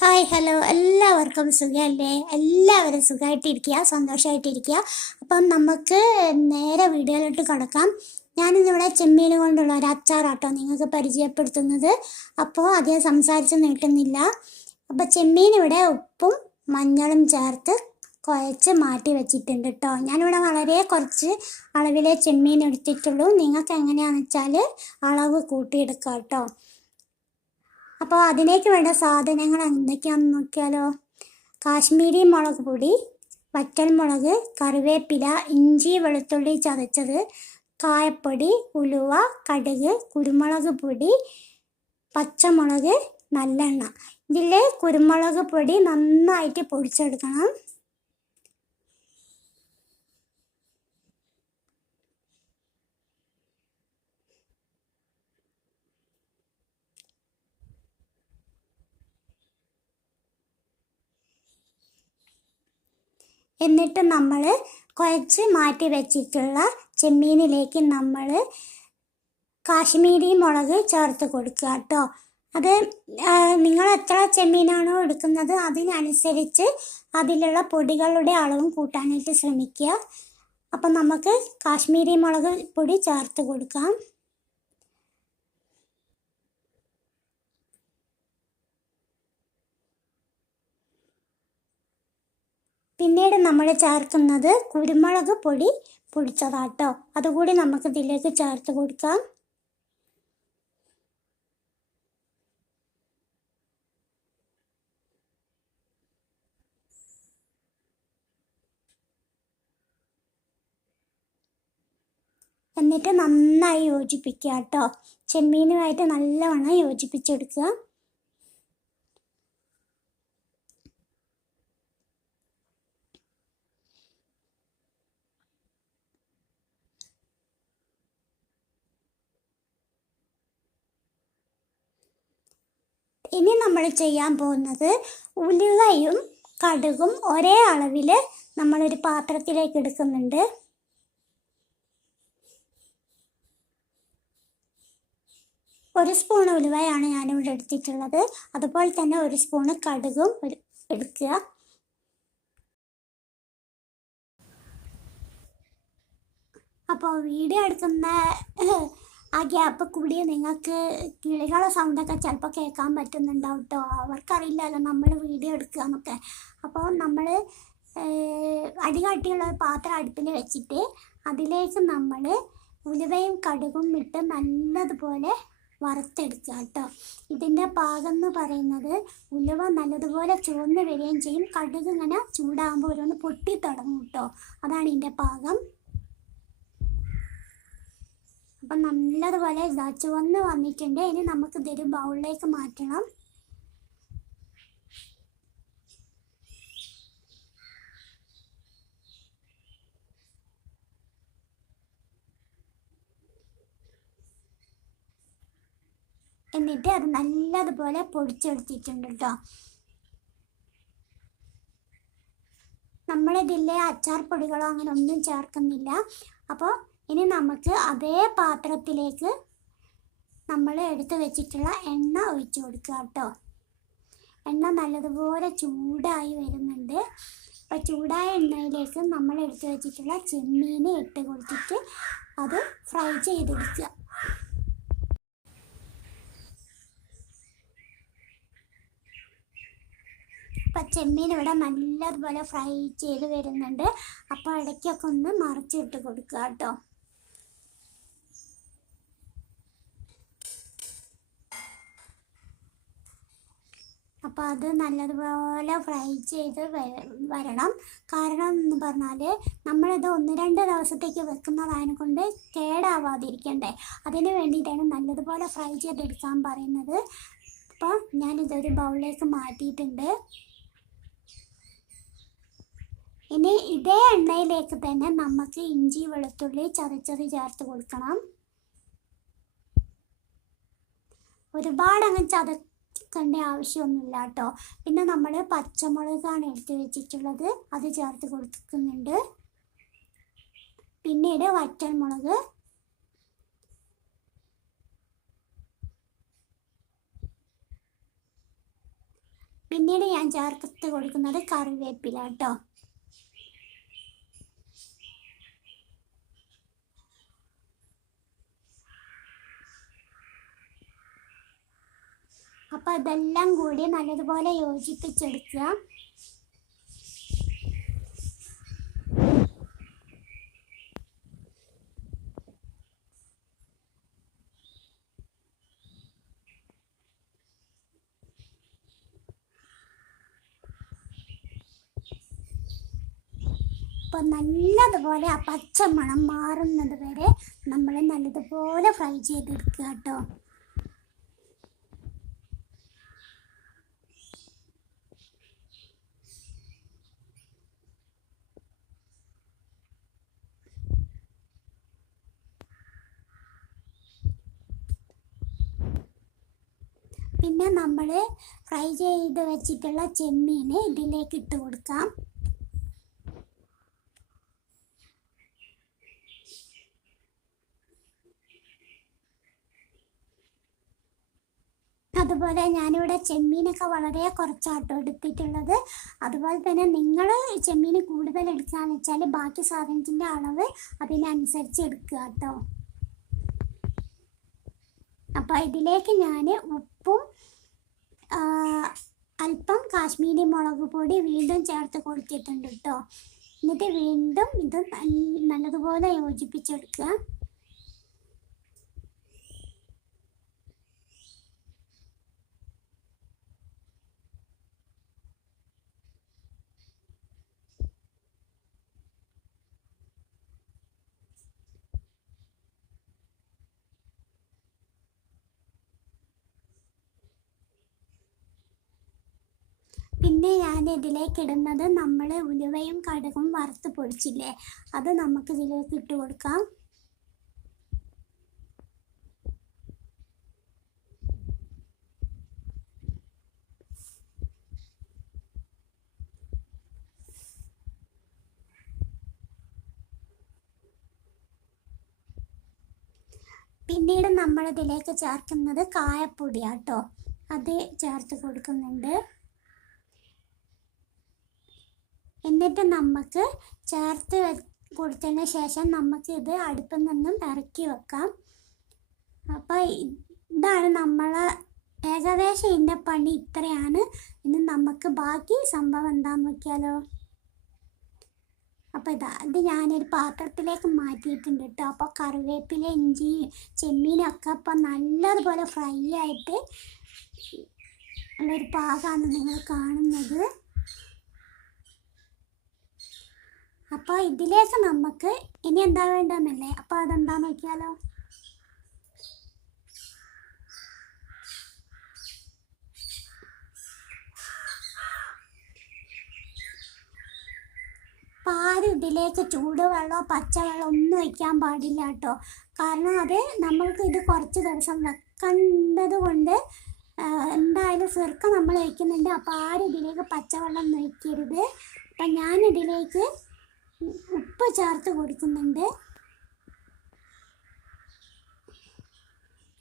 Hi hello എല്ലാവർക്കും സുഖമല്ലേ? എല്ലാവരും സുഖമായിട്ടിരിക്കുക, സന്തോഷമായിട്ടിരിക്കുക. അപ്പം നമുക്ക് നേരെ വീഡിയോയിലോട്ട് കടക്കാം. ഞാനിന്നിവിടെ ചെമ്മീൻ കൊണ്ടുള്ള ഒരു അച്ചാറാട്ടോ നിങ്ങൾക്ക് പരിചയപ്പെടുത്തുന്നത്. അപ്പോൾ അധികം സംസാരിച്ച് നീട്ടുന്നില്ല. അപ്പോൾ ചെമ്മീൻ ഇവിടെ ഉപ്പും മഞ്ഞളും ചേർത്ത് കുഴച്ച് മാറ്റി വെച്ചിട്ടുണ്ട് കേട്ടോ. ഞാനിവിടെ വളരെ കുറച്ച് അളവിലെ ചെമ്മീൻ എടുത്തിട്ടുള്ളൂ. നിങ്ങൾക്ക് എങ്ങനെയാണെന്ന് വെച്ചാൽ അളവ് കൂട്ടിയെടുക്കാം കേട്ടോ. അപ്പോൾ അതിലേക്ക് വേണ്ട സാധനങ്ങൾ എന്തൊക്കെയാണെന്ന് നോക്കിയാലോ. കാശ്മീരി മുളക് പൊടി, വറ്റൽമുളക്, കറിവേപ്പില, ഇഞ്ചി വെളുത്തുള്ളി ചതച്ചത്, കായപ്പൊടി, ഉലുവ, കടുക്, കുരുമുളക് പൊടി, പച്ചമുളക്, നല്ലെണ്ണ. ഇതിൽ കുരുമുളക് പൊടി നന്നായിട്ട് പൊടിച്ചെടുക്കണം. എന്നിട്ട് നമ്മൾ കുഴച്ച് മാറ്റി വെച്ചിട്ടുള്ള ചെമ്മീനിലേക്ക് നമ്മൾ കാശ്മീരി മുളക് ചേർത്ത് കൊടുക്കുക കേട്ടോ. അത് നിങ്ങൾ എത്ര ചെമ്മീനാണോ എടുക്കുന്നത് അതിനനുസരിച്ച് അതിലുള്ള പൊടികളുടെ അളവും കൂട്ടാനായിട്ട് ശ്രമിക്കുക. അപ്പം നമുക്ക് കാശ്മീരി മുളക് പൊടി ചേർത്ത് കൊടുക്കാം. പിന്നീട് നമ്മൾ ചേർക്കുന്നത് കുരുമുളക് പൊടി പൊടിച്ചതാട്ടോ. അതുകൂടി നമുക്ക് ഇതിലേക്ക് ചേർത്ത് കൊടുക്കാം. എന്നിട്ട് നന്നായി യോജിപ്പിക്കുക കേട്ടോ. ചെമ്മീനുമായിട്ട് നല്ലവണ്ണം യോജിപ്പിച്ചെടുക്കുക. ഇനി നമ്മൾ ചെയ്യാൻ പോകുന്നത് ഉലുവയും കടുകും ഒരേ അളവിൽ നമ്മളൊരു പാത്രത്തിലേക്ക് എടുക്കുന്നുണ്ട്. ഒരു സ്പൂൺ ഉലുവയാണ് ഞാനിവിടെ എടുത്തിട്ടുള്ളത്. അതുപോലെ തന്നെ ഒരു സ്പൂണ് കടുകും എടുക്കുക. അപ്പോൾ വീഡിയോ എടുക്കുന്ന ആ ഗ്യാപ്പ് കൂടി നിങ്ങൾക്ക് കിളികളെ സൗണ്ടൊക്കെ ചിലപ്പോൾ കേൾക്കാൻ പറ്റുന്നുണ്ടാവും കേട്ടോ. അവർക്കറിയില്ലല്ലോ നമ്മൾ വീഡിയോ എടുക്കുക എന്നൊക്കെ. അപ്പോൾ നമ്മൾ അടികട്ടിയുള്ള പാത്രം അടുപ്പിൽ വെച്ചിട്ട് അതിലേക്ക് നമ്മൾ ഉലുവയും കടുകും ഇട്ട് നല്ലതുപോലെ വറുത്തെടുക്കുക കേട്ടോ. ഇതിൻ്റെ പാകം എന്ന് പറയുന്നത് ഉലുവ നല്ലതുപോലെ ചുവന്ന് വരികയും ചെയ്യും. കടുക് ഇങ്ങനെ ചൂടാകുമ്പോൾ ഓരോന്ന് പൊട്ടി തുടങ്ങും കേട്ടോ. അതാണ് ഇതിൻ്റെ പാകം. അപ്പം നല്ലതുപോലെ ഇതാ ചുവന്ന് വന്നിട്ടുണ്ട്. ഇനി നമുക്ക് ഇതൊരു ബൗളിലേക്ക് മാറ്റണം. എന്നിട്ട് അത് നല്ലതുപോലെ പൊടിച്ചെടുത്തിട്ടുണ്ട് കേട്ടോ. നമ്മളിതിലെ അച്ചാർ പൊടികളോ അങ്ങനെ ഒന്നും ചേർക്കുന്നില്ല. അപ്പോൾ ഇനി നമുക്ക് അതേ പാത്രത്തിലേക്ക് നമ്മൾ എടുത്ത് വെച്ചിട്ടുള്ള എണ്ണ ഒഴിച്ചു കൊടുക്കുക കേട്ടോ. എണ്ണ നല്ലതുപോലെ ചൂടായി വരുന്നുണ്ട്. അപ്പോൾ ചൂടായ എണ്ണയിലേക്ക് നമ്മൾ എടുത്ത് വെച്ചിട്ടുള്ള ചെമ്മീൻ ഇട്ട് കൊടുത്തിട്ട് അത് ഫ്രൈ ചെയ്തെടുക്കുക. അപ്പം ചെമ്മീൻ ഇവിടെ നല്ലതുപോലെ ഫ്രൈ ചെയ്ത് വരുന്നുണ്ട്. അപ്പോൾ ഇടയ്ക്കൊക്കെ ഒന്ന് മറിച്ചിട്ട് കൊടുക്കുക കേട്ടോ. അപ്പോൾ അത് നല്ലതുപോലെ ഫ്രൈ ചെയ്ത് വരണം. കാരണം എന്ന് പറഞ്ഞാൽ നമ്മളിത് 1-2 ദിവസത്തേക്ക് വെക്കുന്നതിനെ കൊണ്ട് കേടാവാതിരിക്കണ്ടേ. അതിന് വേണ്ടിയിട്ടാണ് നല്ലതുപോലെ ഫ്രൈ ചെയ്തെടുക്കാൻ പറയുന്നത്. അപ്പോൾ ഞാനിതൊരു ബൗളിലേക്ക് മാറ്റിയിട്ടുണ്ട്. ഇനി ഇതേ എണ്ണയിലേക്ക് തന്നെ നമുക്ക് ഇഞ്ചി വെളുത്തുള്ളി ചതച്ചത് ചേർത്ത് കൊടുക്കണം. ഒരുപാട് അങ്ങ് ചതക്കേണ്ട ആവശ്യമൊന്നുമില്ല കേട്ടോ. പിന്നെ നമ്മൾ പച്ചമുളകാണ് എടുത്ത് വെച്ചിട്ടുള്ളത്, അത് ചേർത്ത് കൊടുക്കുന്നുണ്ട്. പിന്നീട് വറ്റൽമുളക്, പിന്നീട് ഞാൻ ചേർത്ത് കൊടുക്കുന്നത് കറിവേപ്പില കേട്ടോ. അപ്പോൾ ഇതെല്ലാം കൂടി നല്ലതുപോലെ യോജിപ്പിച്ചെടുക്കുക. അപ്പോൾ നല്ലതുപോലെ ആ പച്ചമണം മാറുന്നത് വരെ നമ്മൾ നല്ലതുപോലെ ഫ്രൈ ചെയ്തെടുക്കുക കേട്ടോ. പിന്നെ നമ്മൾ ഫ്രൈ ചെയ്ത് വെച്ചിട്ടുള്ള ചെമ്മീൻ ഇതിലേക്ക് ഇട്ട് കൊടുക്കാം. അതുപോലെ ഞാനിവിടെ ചെമ്മീനൊക്കെ വളരെ കുറച്ചാട്ടോ എടുത്തിട്ടുള്ളത്. അതുപോലെ തന്നെ നിങ്ങൾ ചെമ്മീൻ കൂടുതൽ എടുക്കുകയെന്ന് വെച്ചാൽ ബാക്കി സാധനത്തിൻ്റെ അളവ് അതിനനുസരിച്ച് എടുക്കുക കേട്ടോ. അപ്പോൾ ഇതിലേക്ക് ഞാൻ ഉപ്പും അല്പം കാശ്മീരി മുളക് പൊടി വീണ്ടും ചേർത്ത് കൊടുത്തിട്ടുണ്ട് കേട്ടോ. എന്നിട്ട് വീണ്ടും ഇത് നല്ലതുപോലെ യോജിപ്പിച്ചെടുക്കുക. പിന്നെ ഞാൻ ഇതിലേക്ക് ഇടുന്നത് നമ്മൾ ഉലുവയും കടുകും വറുത്ത് പൊടിച്ചില്ലേ, അത് നമുക്ക് ഇതിലേക്ക് ഇട്ട് കൊടുക്കാം. പിന്നീട് നമ്മളിതിലേക്ക് ചേർക്കുന്നത് കായപ്പൊടിയാട്ടോ, അത് ചേർത്ത് കൊടുക്കുന്നുണ്ട്. എന്നിട്ട് നമുക്ക് ചേർത്ത് കൊടുത്തതിന് ശേഷം നമുക്ക് ഇത് അടുപ്പിൽ നിന്നും ഇറക്കി വെക്കാം. അപ്പോൾ ഇതാണ് നമ്മളെ ഏകദേശം ഇതിൻ്റെ പണി ഇത്രയാണ്. ഇനി നമുക്ക് ബാക്കി സംഭവം എന്താണെന്ന് നോക്കിയാലോ. അപ്പോൾ ഇത് ഞാനൊരു പാത്രത്തിലേക്ക് മാറ്റിയിട്ടുണ്ട് കേട്ടോ. അപ്പോൾ കറിവേപ്പില, ഇഞ്ചി, ചെമ്മീനൊക്കെ അപ്പോൾ നല്ലതുപോലെ ഫ്രൈ ആയിട്ട് ഉള്ളൊരു പാകമാണ് നിങ്ങൾ കാണുന്നത്. അപ്പോൾ ഇതിലേക്ക് നമുക്ക് ഇനി എന്താ വേണ്ടതെന്നല്ലേ, അപ്പോൾ അതെന്താണെന്ന് നോക്കിയാലോ. അപ്പോൾ ആരും ഇതിലേക്ക് ചൂടുവെള്ളമോ പച്ചവെള്ളം ഒന്നും ഒഴിക്കാൻ പാടില്ല കേട്ടോ. കാരണം അത് നമ്മൾക്ക് ഇത് കുറച്ച് ദിവസം വെക്കേണ്ടത് കൊണ്ട് എന്തായാലും സുർക്ക നമ്മൾ ഒഴിക്കുന്നുണ്ട്. അപ്പോൾ ആരും ഇതിലേക്ക് പച്ചവെള്ളം ഒന്നും ഒഴിക്കരുത്. അപ്പം ഞാനിതിലേക്ക് ഉപ്പ് ചേർത്ത് കൊടുക്കുന്നുണ്ട്.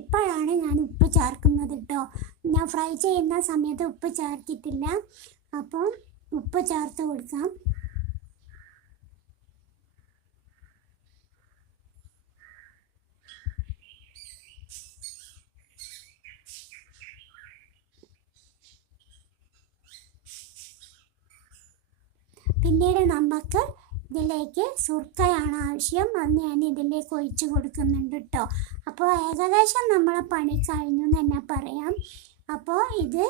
ഇപ്പോഴാണ് ഞാൻ ഉപ്പ് ചേർക്കുന്നത് കേട്ടോ. ഞാൻ ഫ്രൈ ചെയ്യുന്ന സമയത്ത് ഉപ്പ് ചേർത്തിട്ടില്ല. അപ്പം ഉപ്പ് ചേർത്ത് കൊടുക്കാം. പിന്നീട് നമുക്ക് ഇതിലേക്ക് സുർക്കയാണ് ആവശ്യം. അത് ഞാൻ ഇതിലേക്ക് ഒഴിച്ച് കൊടുക്കുന്നുണ്ട് കേട്ടോ. അപ്പോൾ ഏകദേശം നമ്മളെ പണി കഴിഞ്ഞു എന്ന് തന്നെ പറയാം. അപ്പോൾ ഇത്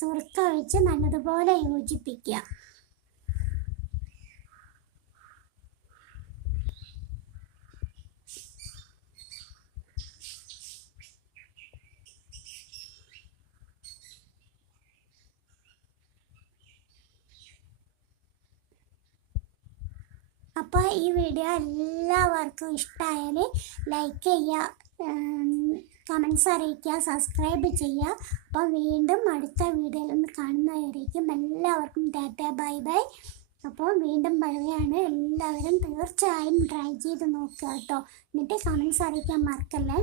സുർക്ക ഒഴിച്ച് നല്ലതുപോലെ യോജിപ്പിക്കുക. അപ്പോൾ ഈ വീഡിയോ എല്ലാവർക്കും ഇഷ്ടമായാൽ ലൈക്ക് ചെയ്യുക, കമൻസ് അറിയിക്കുക, സബ്സ്ക്രൈബ് ചെയ്യുക. അപ്പോൾ വീണ്ടും അടുത്ത വീഡിയോയിൽ ഒന്ന് കാണുന്നവരേക്കും എല്ലാവർക്കും ടാറ്റ ബൈ ബൈ. അപ്പോൾ വീണ്ടും പറയുകയാണ്, എല്ലാവരും തീർച്ചയായും ട്രൈ ചെയ്ത് നോക്കുക കേട്ടോ. എന്നിട്ട് കമൻസ് അറിയിക്കാൻ മറക്കല്ലേ.